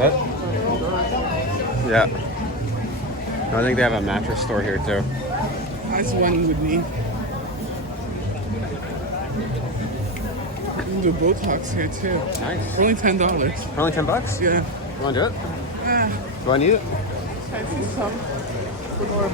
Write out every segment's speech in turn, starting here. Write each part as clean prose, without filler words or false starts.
it? Yeah. I think they have a mattress store here too. That's one would need. You can do Botox here too. Nice. For only $10. For only $10? Yeah. You want to do it? Yeah. Do I need it? I see some. Fedora.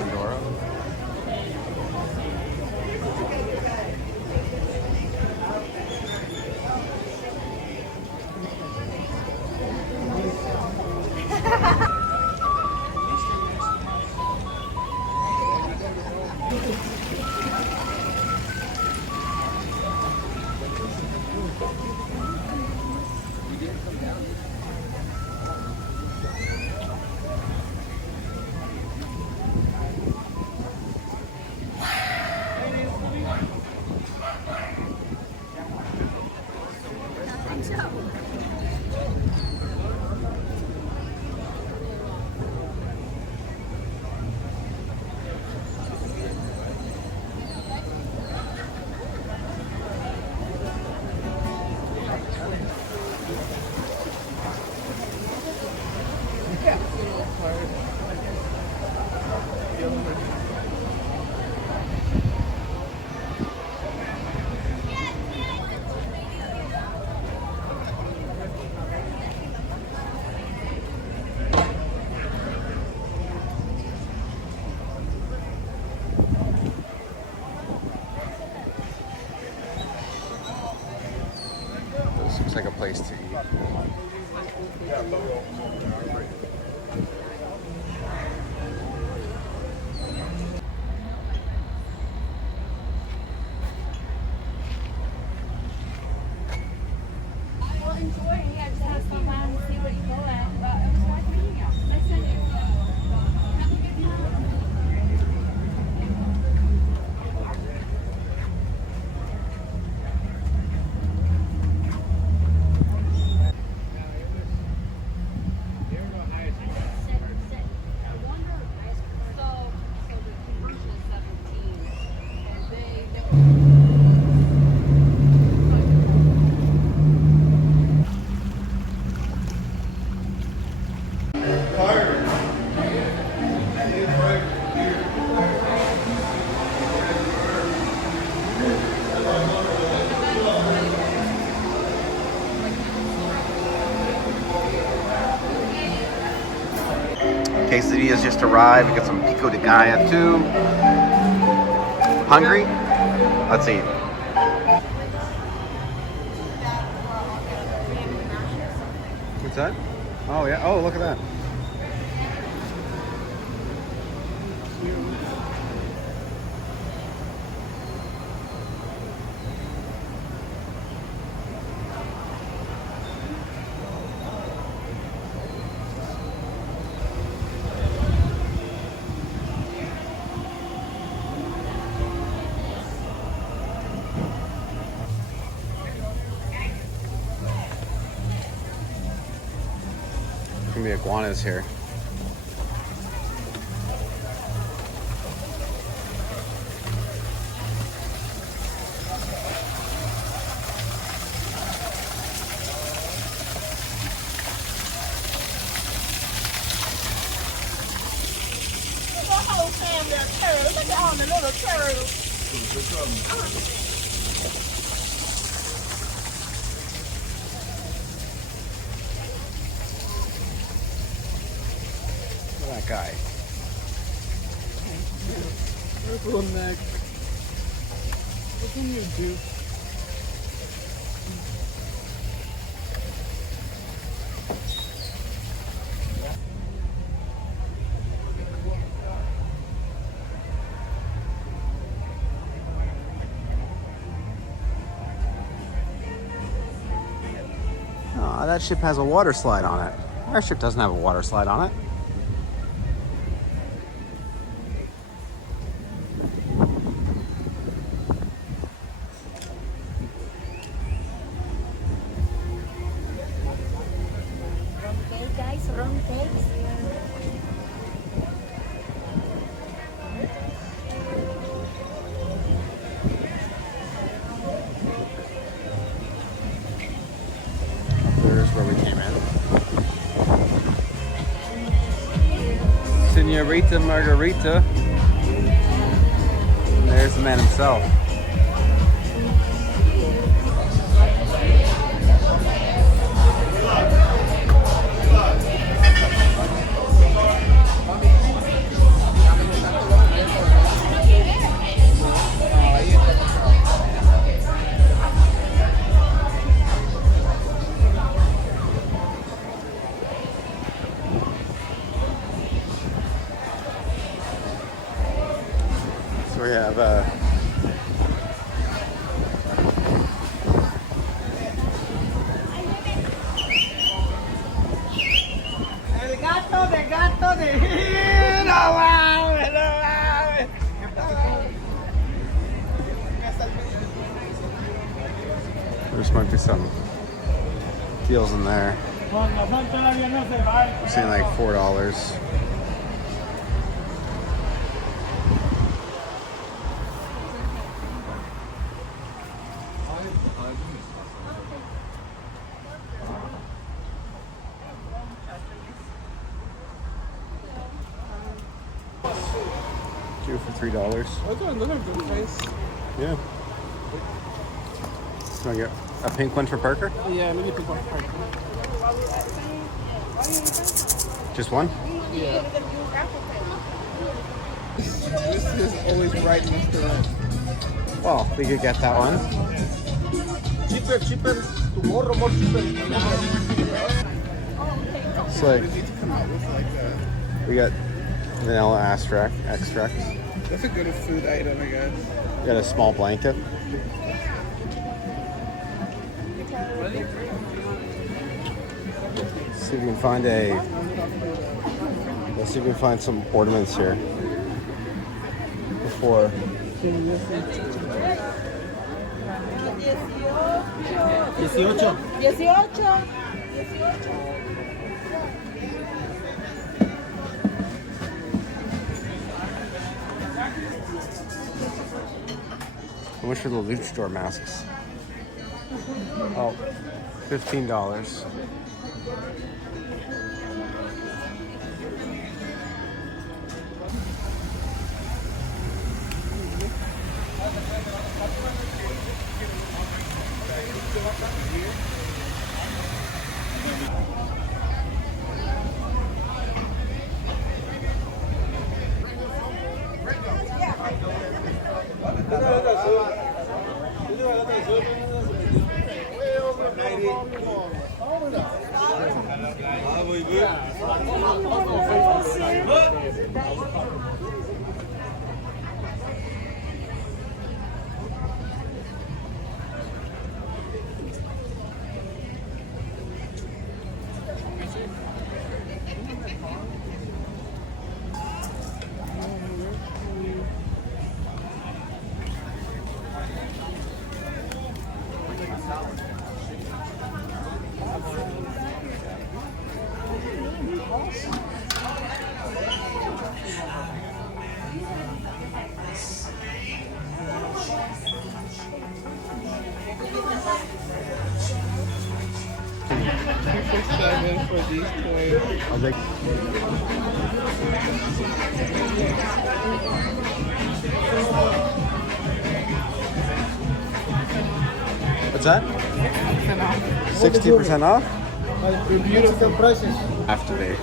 This looks like a place to eat. Well, enjoy. Yeah, just have some fun and see what you go at. But it was nice meeting you. Nice to meet you. Have a good time. Quesadillas just arrived. We got some pico de gallo too. Hungry? Let's eat. What's that? Oh yeah. Oh, look at that. Gonna be iguanas here. The whole family of turtles. Look at all the little turtles. Look at that guy. Little neck. What can you do? Oh, that ship has a water slide on it. Our ship doesn't have a water slide on it. Guys, rum cakes. There's where we came in. Senorita Margarita. And there's the man himself. So we have El gato de gato de... No mames, no mames. There's might be some deals in there. I'm seeing like $4. Two for $3. That's another good price. Yeah. So I get a pink one for Parker? Yeah, maybe pick one for Just one? Yeah. This is always right next to that. Well, we could get that one. Cheaper. Tomorrow more cheaper. It's like We need to come out with like that. we got vanilla extracts. That's a good food item, I guess. We got a small blanket. See if we can find let's see if we can find some ornaments here before. 18. How much are the luchador masks? Oh, $15. $2.47 for these toys. I'll take. What's that? 60% off? Beautiful prices. Have to be.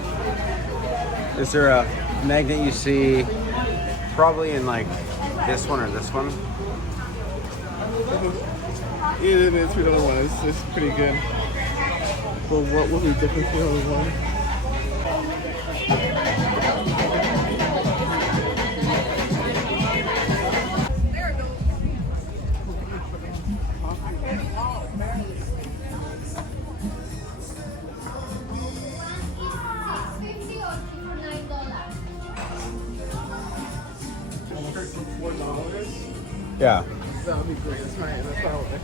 Is there a magnet you see probably in like this one or this one? Either this or the other one is pretty good. But what will be different for the other one? Yeah. That would be great. That's my way.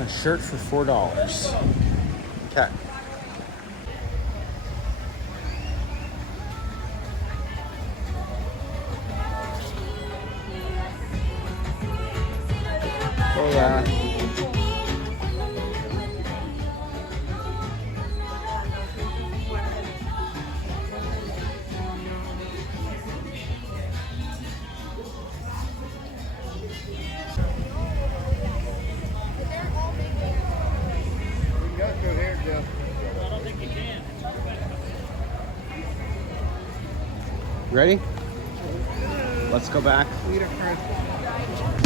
A shirt for $4. Okay. Hola. Ready? Let's go back. Eat it first.